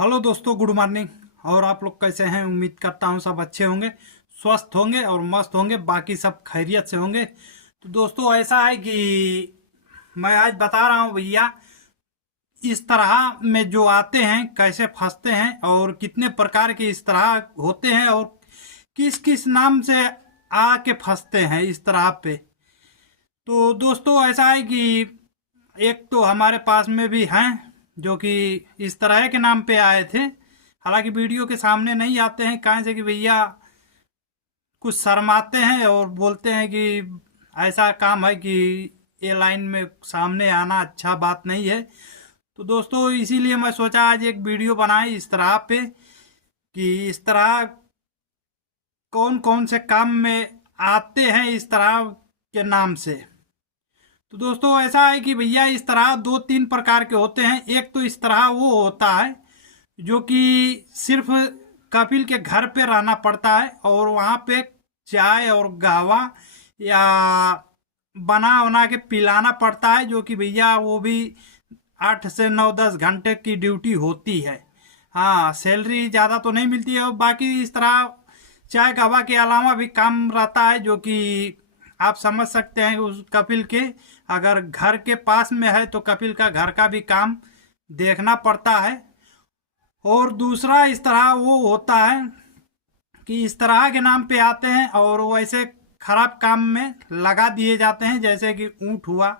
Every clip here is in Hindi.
हेलो दोस्तों, गुड मॉर्निंग। और आप लोग कैसे हैं? उम्मीद करता हूँ सब अच्छे होंगे, स्वस्थ होंगे और मस्त होंगे, बाकी सब खैरियत से होंगे। तो दोस्तों ऐसा है कि मैं आज बता रहा हूँ भैया, इस तरह में जो आते हैं कैसे फंसते हैं और कितने प्रकार के इस तरह होते हैं और किस किस नाम से आके फंसते हैं इस तरह पे। तो दोस्तों ऐसा है कि एक तो हमारे पास में भी हैं जो कि इस तरह के नाम पे आए थे। हालांकि वीडियो के सामने नहीं आते हैं, कहाँ से कि भैया कुछ शर्माते हैं और बोलते हैं कि ऐसा काम है कि ये लाइन में सामने आना अच्छा बात नहीं है। तो दोस्तों इसीलिए मैं सोचा आज एक वीडियो बनाए इस तरह पे कि इस तरह कौन कौन से काम में आते हैं इस तरह के नाम से। तो दोस्तों ऐसा है कि भैया इस तरह दो तीन प्रकार के होते हैं। एक तो इस तरह वो होता है जो कि सिर्फ कपिल के घर पे रहना पड़ता है और वहाँ पे चाय और गावा या बना बना के पिलाना पड़ता है, जो कि भैया वो भी 8 से 9 10 घंटे की ड्यूटी होती है। हाँ, सैलरी ज़्यादा तो नहीं मिलती है और बाकी इस तरह चाय गावा के अलावा भी काम रहता है, जो कि आप समझ सकते हैं उस कपिल के अगर घर के पास में है तो कपिल का घर का भी काम देखना पड़ता है। और दूसरा इस तरह वो होता है कि इस तरह के नाम पे आते हैं और वो ऐसे खराब काम में लगा दिए जाते हैं, जैसे कि ऊँट हुआ,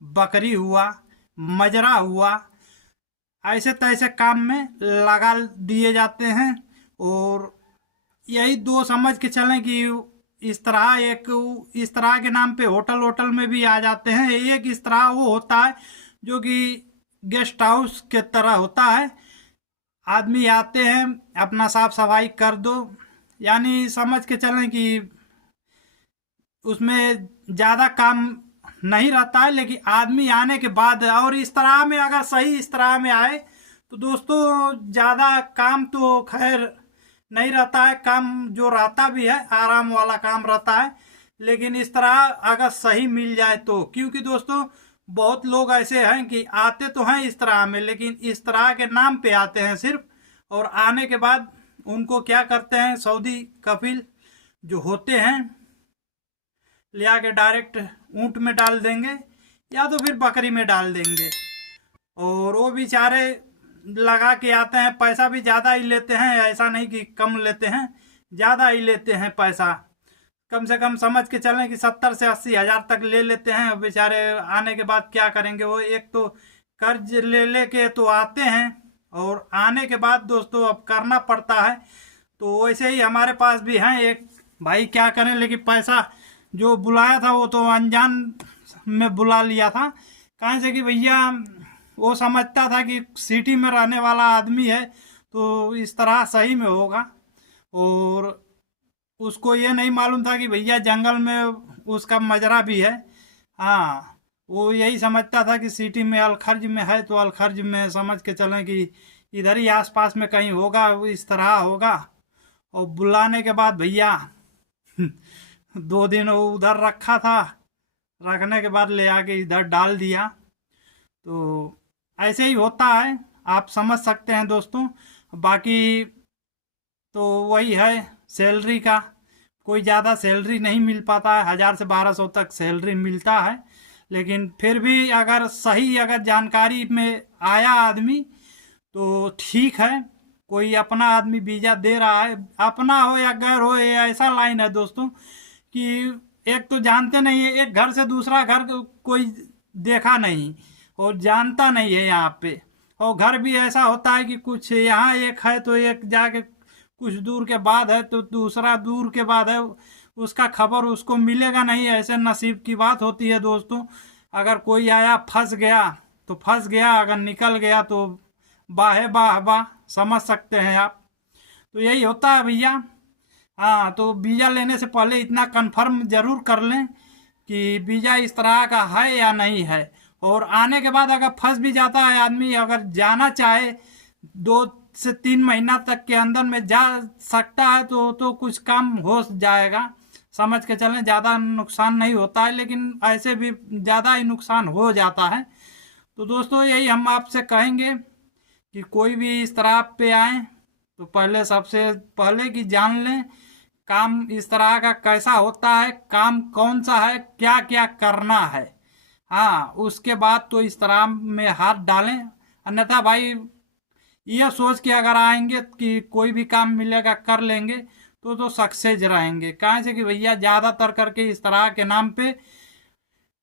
बकरी हुआ, मजरा हुआ, ऐसे तैसे काम में लगा दिए जाते हैं। और यही दो समझ के चलें कि इस तरह एक इस तरह के नाम पे होटल होटल में भी आ जाते हैं। एक इस तरह वो होता है जो कि गेस्ट हाउस के तरह होता है। आदमी आते हैं, अपना साफ सफाई कर दो, यानी समझ के चलें कि उसमें ज़्यादा काम नहीं रहता है। लेकिन आदमी आने के बाद और इस तरह में अगर सही इस तरह में आए तो दोस्तों ज़्यादा काम तो खैर नहीं रहता है। काम जो रहता भी है आराम वाला काम रहता है, लेकिन इस तरह अगर सही मिल जाए तो, क्योंकि दोस्तों बहुत लोग ऐसे हैं कि आते तो हैं इस तरह में लेकिन इस तरह के नाम पे आते हैं सिर्फ, और आने के बाद उनको क्या करते हैं सऊदी कफिल जो होते हैं ले आके डायरेक्ट ऊँट में डाल देंगे या तो फिर बकरी में डाल देंगे। और वो बेचारे लगा के आते हैं, पैसा भी ज़्यादा ही लेते हैं, ऐसा नहीं कि कम लेते हैं, ज़्यादा ही लेते हैं पैसा। कम से कम समझ के चलें कि 70 से 80 हज़ार तक ले लेते हैं। बेचारे आने के बाद क्या करेंगे, वो एक तो कर्ज ले लेके तो आते हैं और आने के बाद दोस्तों अब करना पड़ता है। तो वैसे ही हमारे पास भी हैं एक भाई, क्या करें, लेकिन पैसा जो बुलाया था वो तो अनजान में बुला लिया था। कहाँ से कि भैया वो समझता था कि सिटी में रहने वाला आदमी है तो इस तरह सही में होगा, और उसको ये नहीं मालूम था कि भैया जंगल में उसका मजरा भी है। हाँ, वो यही समझता था कि सिटी में अलखर्ज में है तो अलखर्ज में समझ के चलें कि इधर ही आसपास में कहीं होगा, इस तरह होगा। और बुलाने के बाद भैया 2 दिन वो उधर रखा था, रखने के बाद ले आके इधर डाल दिया। तो ऐसे ही होता है, आप समझ सकते हैं दोस्तों। बाकी तो वही है सैलरी का, कोई ज़्यादा सैलरी नहीं मिल पाता है, 1000 से 1200 तक सैलरी मिलता है। लेकिन फिर भी अगर सही अगर जानकारी में आया आदमी तो ठीक है। कोई अपना आदमी वीज़ा दे रहा है, अपना हो या गैर हो, ये ऐसा लाइन है दोस्तों कि एक तो जानते नहीं है, एक घर से दूसरा घर कोई देखा नहीं और जानता नहीं है यहाँ पे। और घर भी ऐसा होता है कि कुछ यहाँ एक है तो एक जाके कुछ दूर के बाद है तो दूसरा दूर के बाद है, उसका खबर उसको मिलेगा नहीं। ऐसे नसीब की बात होती है दोस्तों। अगर कोई आया फंस गया तो फंस गया, अगर निकल गया तो वाह वाह वाह, समझ सकते हैं आप। तो यही होता है भैया। हाँ, तो वीज़ा लेने से पहले इतना कंफर्म जरूर कर लें कि वीज़ा इस तरह का है या नहीं है। और आने के बाद अगर फंस भी जाता है आदमी, अगर जाना चाहे 2 से 3 महीना तक के अंदर में जा सकता है तो कुछ काम हो जाएगा। समझ के चलें ज़्यादा नुकसान नहीं होता है, लेकिन ऐसे भी ज़्यादा ही नुकसान हो जाता है। तो दोस्तों यही हम आपसे कहेंगे कि कोई भी इस तरह पे आए तो पहले सबसे पहले कि जान लें काम इस तरह का कैसा होता है, काम कौन सा है, क्या क्या करना है। हाँ, उसके बाद तो इस तरह में हाथ डालें। अन्यथा भाई ये सोच के अगर आएंगे कि कोई भी काम मिलेगा कर लेंगे तो सक्सेस रहेंगे। कहाँ से कि भैया ज़्यादातर करके इस तरह के नाम पे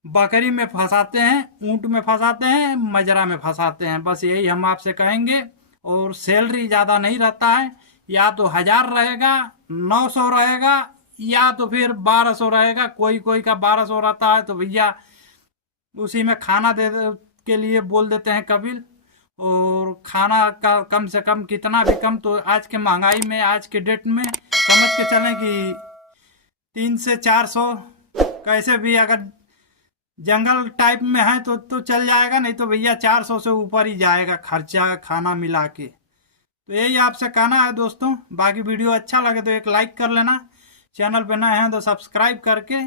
बकरी में फंसाते हैं, ऊंट में फंसाते हैं, मजरा में फंसाते हैं। बस यही हम आपसे कहेंगे। और सैलरी ज़्यादा नहीं रहता है, या तो 1000 रहेगा, 900 रहेगा, या तो फिर 1200 रहेगा। कोई कोई का 1200 रहता है तो भैया उसी में खाना के लिए बोल देते हैं कबील। और खाना का कम से कम कितना भी कम, तो आज के महंगाई में आज के डेट में समझ के चलें कि 300 से 400 कैसे भी अगर जंगल टाइप में है तो चल जाएगा, नहीं तो भैया 400 से ऊपर ही जाएगा खर्चा खाना मिला के। तो यही आपसे कहना है दोस्तों। बाकी वीडियो अच्छा लगे तो एक लाइक कर लेना, चैनल पे नए हैं तो सब्सक्राइब करके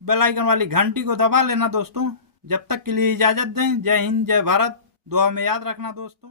बेल आइकन वाली घंटी को दबा लेना दोस्तों। जब तक के लिए इजाज़त दें। जय हिंद, जय भारत। दुआ में याद रखना दोस्तों।